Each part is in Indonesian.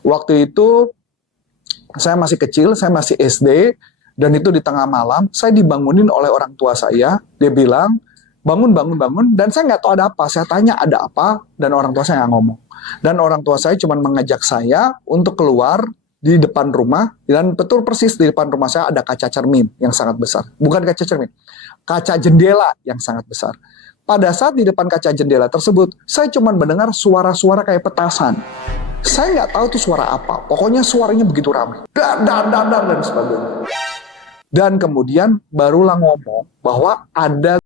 Waktu itu saya masih kecil, saya masih SD, dan itu di tengah malam, saya dibangunin oleh orang tua saya. Dia bilang, bangun, bangun, bangun, dan saya nggak tahu ada apa. Saya tanya ada apa, dan orang tua saya nggak ngomong. Dan orang tua saya cuma mengajak saya untuk keluar di depan rumah, dan betul persis di depan rumah saya ada kaca cermin yang sangat besar. Bukan kaca cermin, kaca jendela yang sangat besar. Pada saat di depan kaca jendela tersebut, saya cuma mendengar suara-suara kayak petasan. Saya nggak tahu itu suara apa. Pokoknya suaranya begitu ramai. Dar, dar, dar, dar, dan sebagainya. Dan kemudian barulah ngomong bahwa ada.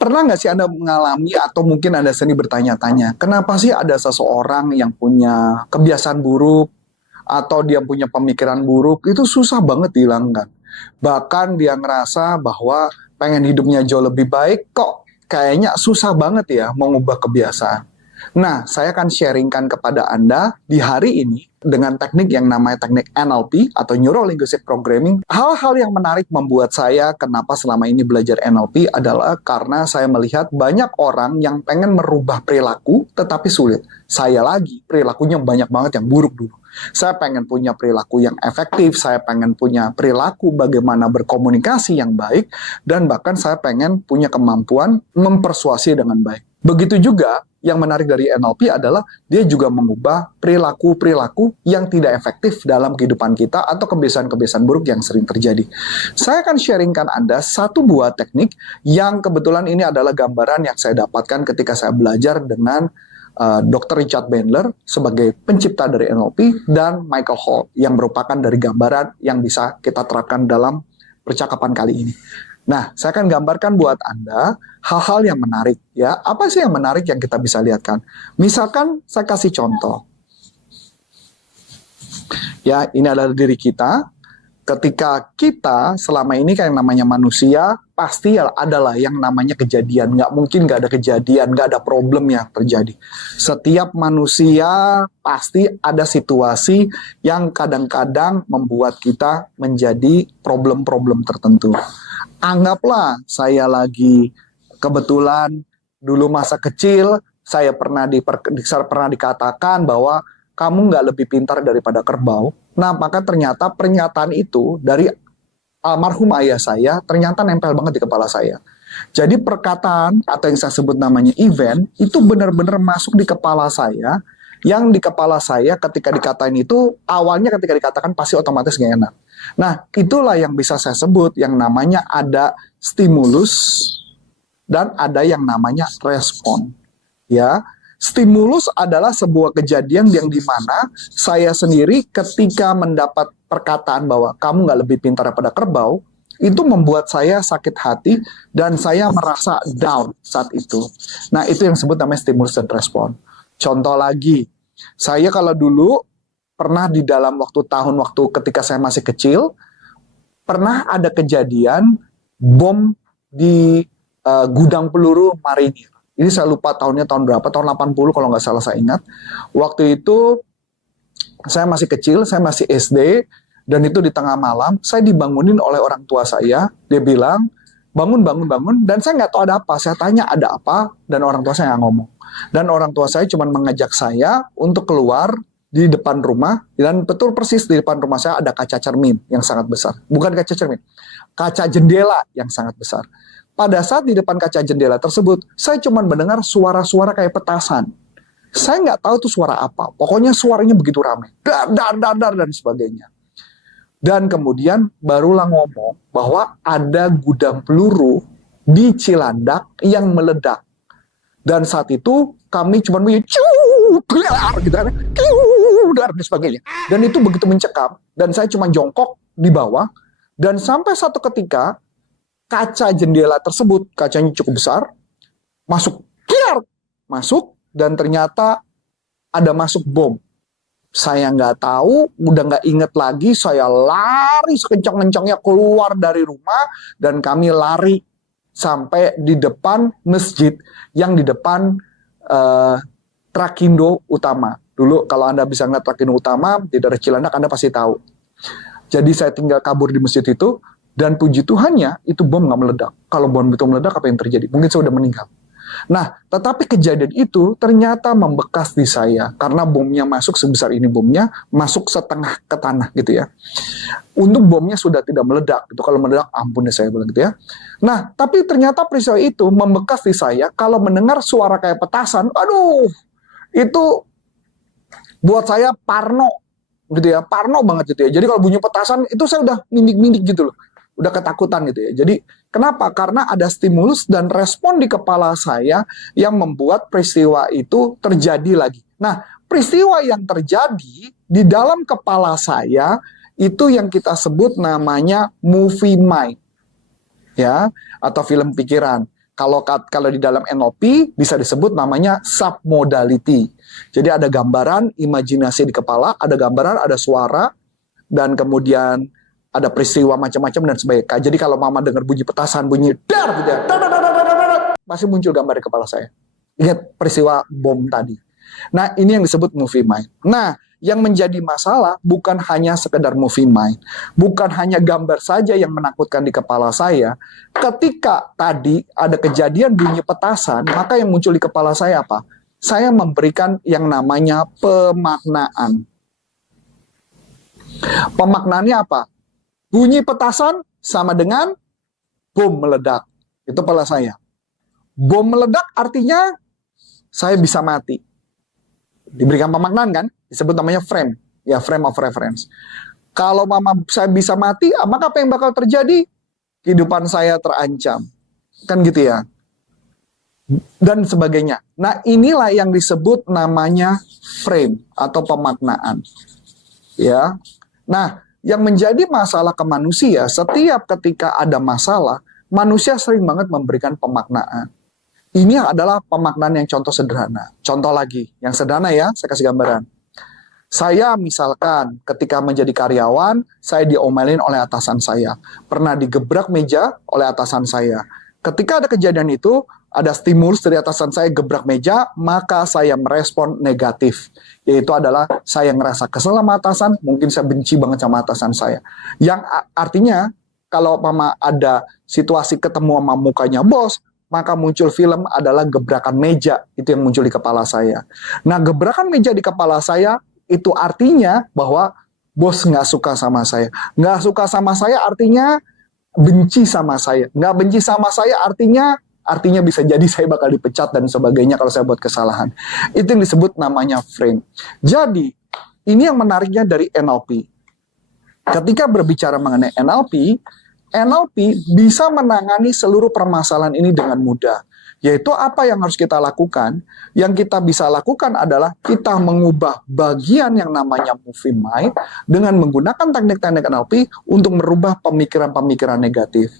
Pernah nggak sih Anda mengalami atau mungkin Anda sendiri bertanya-tanya, kenapa sih ada seseorang yang punya kebiasaan buruk atau dia punya pemikiran buruk, itu susah banget dihilangkan. Bahkan dia ngerasa bahwa pengen hidupnya jauh lebih baik, kok kayaknya susah banget ya mengubah kebiasaan. Nah, saya akan sharingkan kepada Anda di hari ini dengan teknik yang namanya teknik NLP atau Neuro Linguistic Programming. Hal-hal yang menarik membuat saya kenapa selama ini belajar NLP adalah karena saya melihat banyak orang yang pengen merubah perilaku tetapi sulit. Saya lagi, perilakunya banyak banget yang buruk dulu. Saya pengen punya perilaku yang efektif, saya pengen punya perilaku bagaimana berkomunikasi yang baik, dan bahkan saya pengen punya kemampuan mempersuasi dengan baik. Begitu juga yang menarik dari NLP adalah dia juga mengubah perilaku-perilaku yang tidak efektif dalam kehidupan kita atau kebiasaan-kebiasaan buruk yang sering terjadi. Saya akan sharingkan Anda satu buah teknik yang kebetulan ini adalah gambaran yang saya dapatkan ketika saya belajar dengan Dr. Richard Bandler sebagai pencipta dari NLP dan Michael Hall yang merupakan dari gambaran yang bisa kita terapkan dalam percakapan kali ini. Nah, saya akan gambarkan buat Anda hal-hal yang menarik ya. Apa sih yang menarik yang kita bisa lihatkan? Misalkan saya kasih contoh. Ya, ini adalah diri kita. Ketika kita selama ini kayak namanya manusia, pasti adalah yang namanya kejadian. Nggak mungkin nggak ada kejadian, nggak ada problem yang terjadi. Setiap manusia pasti ada situasi yang kadang-kadang membuat kita menjadi problem-problem tertentu. Anggaplah saya lagi kebetulan dulu masa kecil, saya pernah dikatakan bahwa kamu nggak lebih pintar daripada kerbau. Nah, maka ternyata pernyataan itu dari almarhum ayah saya ternyata nempel banget di kepala saya. Jadi perkataan atau yang saya sebut namanya event itu benar-benar masuk di kepala saya, yang di kepala saya ketika dikatain itu awalnya ketika dikatakan pasti otomatis nggak enak. Nah, itulah yang bisa saya sebut yang namanya ada stimulus dan ada yang namanya respon. Ya. Stimulus adalah sebuah kejadian yang dimana saya sendiri ketika mendapat perkataan bahwa kamu nggak lebih pintar daripada kerbau, itu membuat saya sakit hati dan saya merasa down saat itu. Nah, itu yang disebut namanya stimulus dan respon. Contoh lagi, saya kalau dulu pernah di dalam waktu ketika saya masih kecil, pernah ada kejadian bom di gudang peluru marinir. Ini saya lupa tahunnya tahun berapa, tahun 80 kalau nggak salah saya ingat. Waktu itu saya masih kecil, saya masih SD, dan itu di tengah malam, saya dibangunin oleh orang tua saya. Dia bilang, bangun, bangun, bangun, dan saya nggak tahu ada apa. Saya tanya ada apa, dan orang tua saya nggak ngomong. Dan orang tua saya cuma mengajak saya untuk keluar di depan rumah, dan betul persis di depan rumah saya ada kaca cermin yang sangat besar. Bukan kaca cermin, kaca jendela yang sangat besar. Pada saat di depan kaca jendela tersebut, saya cuma mendengar suara-suara kayak petasan. Saya nggak tahu itu suara apa. Pokoknya suaranya begitu ramai. Dar, dar, dar, dar, dan sebagainya. Dan kemudian barulah ngomong bahwa ada gudang peluru di Cilandak yang meledak. Dan saat itu kami cuma bunyi gitu kan, dan sebagainya. Dan itu begitu mencekam. Dan saya cuma jongkok di bawah. Dan sampai satu ketika kaca jendela tersebut, kacanya cukup besar, masuk, dan ternyata ada masuk bom. Saya nggak tahu, udah nggak inget lagi, saya lari sekencang-kencangnya keluar dari rumah, dan kami lari sampai di depan masjid, yang di depan Trakindo Utama. Dulu kalau Anda bisa ngeliat Trakindo Utama, di daerah Cilandak, Anda pasti tahu. Jadi saya tinggal kabur di masjid itu, dan puji Tuhannya, itu bom nggak meledak. Kalau bom itu meledak, apa yang terjadi? Mungkin saya udah meninggal. Nah, tetapi kejadian itu ternyata membekas di saya karena bomnya masuk sebesar ini, bomnya masuk setengah ke tanah gitu ya. Untuk bomnya sudah tidak meledak gitu. Kalau meledak ampun deh saya bilang gitu ya. Nah, tapi ternyata peristiwa itu membekas di saya kalau mendengar suara kayak petasan. Aduh, itu buat saya parno gitu ya, parno banget gitu ya. Jadi kalau bunyi petasan itu saya udah mindik-mindik gitu loh. Udah ketakutan gitu ya. Jadi kenapa? Karena ada stimulus dan respon di kepala saya yang membuat peristiwa itu terjadi lagi. Nah, peristiwa yang terjadi di dalam kepala saya itu yang kita sebut namanya movie mind, ya, atau film pikiran. Kalau di dalam NLP bisa disebut namanya submodality. Jadi ada gambaran, imajinasi di kepala, ada gambaran, ada suara, dan kemudian ada peristiwa macam-macam dan sebagainya. Jadi kalau mama dengar bunyi petasan, bunyi dar gitu ya, pasti muncul gambar di kepala saya. Ingat peristiwa bom tadi. Nah, ini yang disebut movie mind. Nah, yang menjadi masalah bukan hanya sekedar movie mind, bukan hanya gambar saja yang menakutkan di kepala saya. Ketika tadi ada kejadian bunyi petasan, maka yang muncul di kepala saya apa? Saya memberikan yang namanya pemaknaan. Pemaknaannya apa? Bunyi petasan sama dengan bom meledak. Itu kepala saya. Bom meledak artinya saya bisa mati. Diberikan pemaknaan kan? Disebut namanya frame. Ya, frame of reference. Kalau saya bisa mati, maka apa yang bakal terjadi? Kehidupan saya terancam. Kan gitu ya. Dan sebagainya. Nah, inilah yang disebut namanya frame atau pemaknaan. Ya. Nah, yang menjadi masalah ke manusia, setiap ketika ada masalah, manusia sering banget memberikan pemaknaan. Ini adalah pemaknaan yang contoh sederhana. Contoh lagi, yang sederhana ya, saya kasih gambaran. Saya misalkan ketika menjadi karyawan, saya diomelin oleh atasan saya. Pernah digebrak meja oleh atasan saya. Ketika ada kejadian itu, ada stimulus dari atasan saya gebrak meja, maka saya merespon negatif. Yaitu adalah saya ngerasa kesel sama atasan, mungkin saya benci banget sama atasan saya. Yang artinya, kalau mama ada situasi ketemu sama mukanya bos, maka muncul film adalah gebrakan meja. Itu yang muncul di kepala saya. Nah, gebrakan meja di kepala saya, itu artinya bahwa bos nggak suka sama saya. Nggak suka sama saya artinya benci sama saya. Nggak benci sama saya artinya bisa jadi saya bakal dipecat dan sebagainya kalau saya buat kesalahan. Itu yang disebut namanya frame. Jadi, ini yang menariknya dari NLP. Ketika berbicara mengenai NLP bisa menangani seluruh permasalahan ini dengan mudah. Yaitu apa yang harus kita lakukan? Yang kita bisa lakukan adalah kita mengubah bagian yang namanya movie mind dengan menggunakan teknik-teknik NLP untuk merubah pemikiran-pemikiran negatif.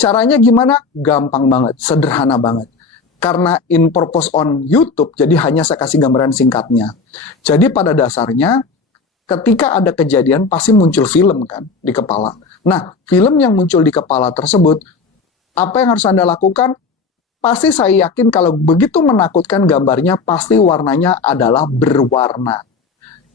Caranya gimana? Gampang banget, sederhana banget. Karena in purpose on YouTube, jadi hanya saya kasih gambaran singkatnya. Jadi pada dasarnya, ketika ada kejadian, pasti muncul film kan di kepala. Nah, film yang muncul di kepala tersebut, apa yang harus Anda lakukan? Pasti saya yakin kalau begitu menakutkan gambarnya, pasti warnanya adalah berwarna.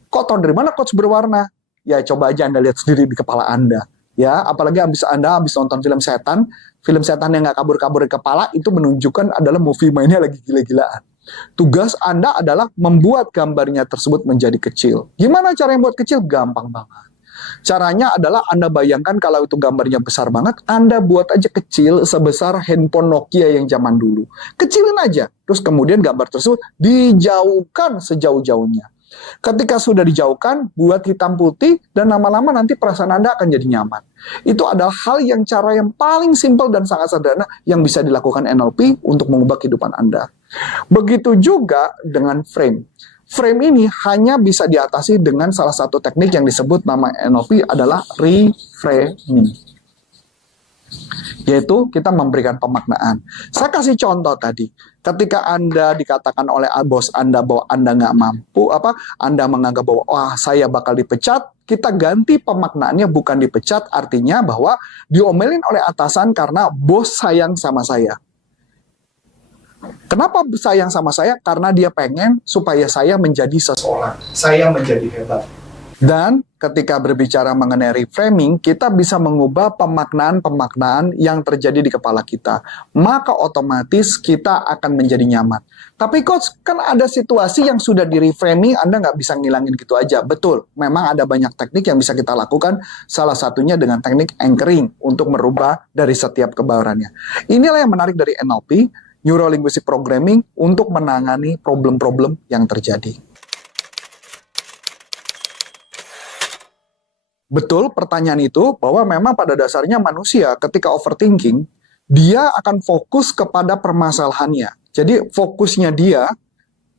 Kok tahu dari mana coach berwarna? Ya coba aja Anda lihat sendiri di kepala Anda. Ya, apalagi Anda habis nonton film setan yang nggak kabur-kabur di kepala, itu menunjukkan adalah movie mainnya lagi gila-gilaan. Tugas Anda adalah membuat gambarnya tersebut menjadi kecil. Gimana cara yang buat kecil? Gampang banget. Caranya adalah Anda bayangkan kalau itu gambarnya besar banget, Anda buat aja kecil sebesar handphone Nokia yang zaman dulu. Kecilin aja. Terus kemudian gambar tersebut dijauhkan sejauh-jauhnya. Ketika sudah dijauhkan, buat hitam putih, dan lama-lama nanti perasaan Anda akan jadi nyaman. Itu adalah cara yang paling simpel dan sangat sederhana yang bisa dilakukan NLP untuk mengubah kehidupan Anda. Begitu juga dengan frame. Frame ini hanya bisa diatasi dengan salah satu teknik yang disebut nama NLP adalah reframing. Yaitu kita memberikan pemaknaan. Saya kasih contoh tadi. Ketika Anda dikatakan oleh bos Anda bahwa Anda nggak mampu, Anda menganggap bahwa wah saya bakal dipecat, kita ganti pemaknaannya bukan dipecat, artinya bahwa diomelin oleh atasan karena bos sayang sama saya. Kenapa sayang sama saya? Karena dia pengen supaya saya menjadi seseorang. Saya menjadi hebat. Dan ketika berbicara mengenai reframing, kita bisa mengubah pemaknaan-pemaknaan yang terjadi di kepala kita. Maka otomatis kita akan menjadi nyaman. Tapi coach, kan ada situasi yang sudah di reframing, Anda nggak bisa ngilangin gitu aja. Betul, memang ada banyak teknik yang bisa kita lakukan, salah satunya dengan teknik anchoring untuk merubah dari setiap kebawarannya. Inilah yang menarik dari NLP, Neuro Linguistic Programming, untuk menangani problem-problem yang terjadi. Betul pertanyaan itu, bahwa memang pada dasarnya manusia ketika overthinking, dia akan fokus kepada permasalahannya. Jadi fokusnya dia,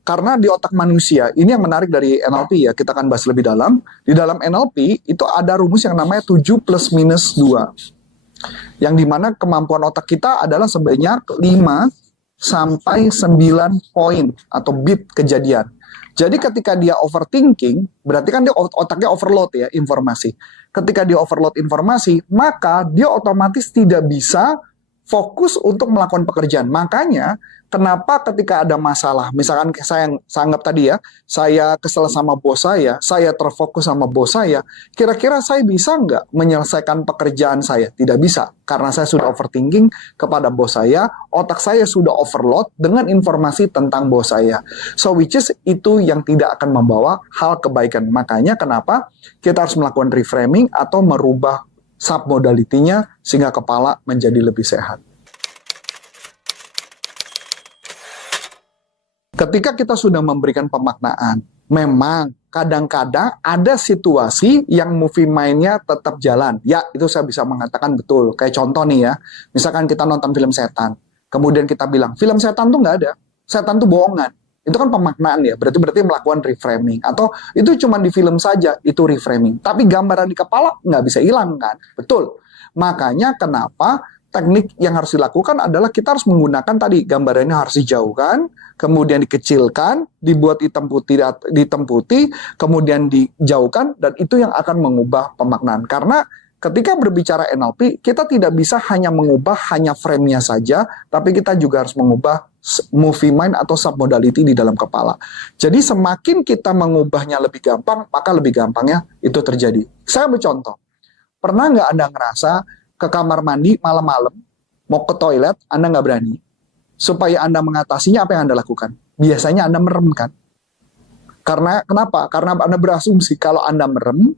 karena di otak manusia, ini yang menarik dari NLP ya, kita akan bahas lebih dalam. Di dalam NLP, itu ada rumus yang namanya 7 plus minus 2. Yang dimana kemampuan otak kita adalah sebanyak 5 sampai 9 poin atau bit kejadian. Jadi ketika dia overthinking, berarti kan dia otaknya overload ya informasi. Ketika dia overload informasi, maka dia otomatis tidak bisa fokus untuk melakukan pekerjaan. Makanya kenapa ketika ada masalah, misalkan saya anggap tadi ya, saya kesel sama bos saya terfokus sama bos saya, kira-kira saya bisa nggak menyelesaikan pekerjaan saya? Tidak bisa, karena saya sudah overthinking kepada bos saya, otak saya sudah overload dengan informasi tentang bos saya. So which is itu yang tidak akan membawa hal kebaikan. Makanya kenapa kita harus melakukan reframing atau merubah submodality-nya sehingga kepala menjadi lebih sehat. Ketika kita sudah memberikan pemaknaan, memang kadang-kadang ada situasi yang movie mind-nya tetap jalan. Ya, itu saya bisa mengatakan betul. Kayak contoh nih ya, misalkan kita nonton film setan, kemudian kita bilang, film setan tuh nggak ada, setan tuh bohongan. Itu kan pemaknaan ya, berarti melakukan reframing. Atau itu cuma di film saja, itu reframing. Tapi gambaran di kepala nggak bisa hilang kan? Betul. Makanya kenapa teknik yang harus dilakukan adalah kita harus menggunakan tadi, gambarannya harus dijauhkan, kemudian dikecilkan, dibuat hitam putih, kemudian dijauhkan, dan itu yang akan mengubah pemaknaan. Karena ketika berbicara NLP, kita tidak bisa hanya mengubah hanya frame-nya saja, tapi kita juga harus mengubah movie mind atau submodality di dalam kepala. Jadi semakin kita mengubahnya lebih gampang, maka lebih gampangnya itu terjadi. Saya bercontoh, pernah nggak Anda ngerasa ke kamar mandi malam-malam, mau ke toilet, Anda nggak berani? Supaya Anda mengatasinya, apa yang Anda lakukan? Biasanya Anda merem kan? Karena kenapa? Karena Anda berasumsi kalau Anda merem,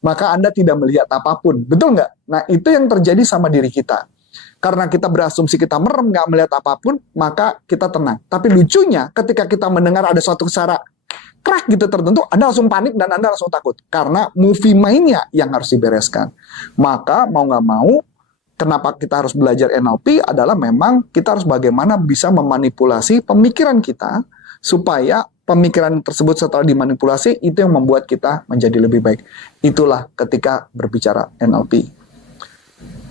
maka Anda tidak melihat apapun. Betul nggak? Nah, itu yang terjadi sama diri kita. Karena kita berasumsi kita merem, nggak melihat apapun, maka kita tenang. Tapi lucunya, ketika kita mendengar ada suatu suara crack gitu tertentu, Anda langsung panik dan Anda langsung takut. Karena movie mind-nya yang harus dibereskan. Maka mau nggak mau, kenapa kita harus belajar NLP adalah memang kita harus bagaimana bisa memanipulasi pemikiran kita supaya pemikiran tersebut setelah dimanipulasi itu yang membuat kita menjadi lebih baik. Itulah ketika berbicara NLP.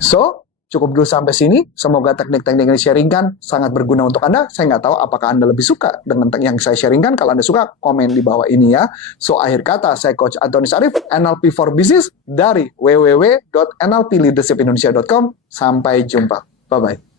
So, cukup dulu sampai sini. Semoga teknik-teknik yang di-sharingkan sangat berguna untuk Anda. Saya nggak tahu apakah Anda lebih suka dengan yang saya sharingkan. Kalau Anda suka, komen di bawah ini ya. So, akhir kata, saya Coach Anthonis Arif, NLP for Business dari www.nlpleadershipindonesia.com. Sampai jumpa. Bye-bye.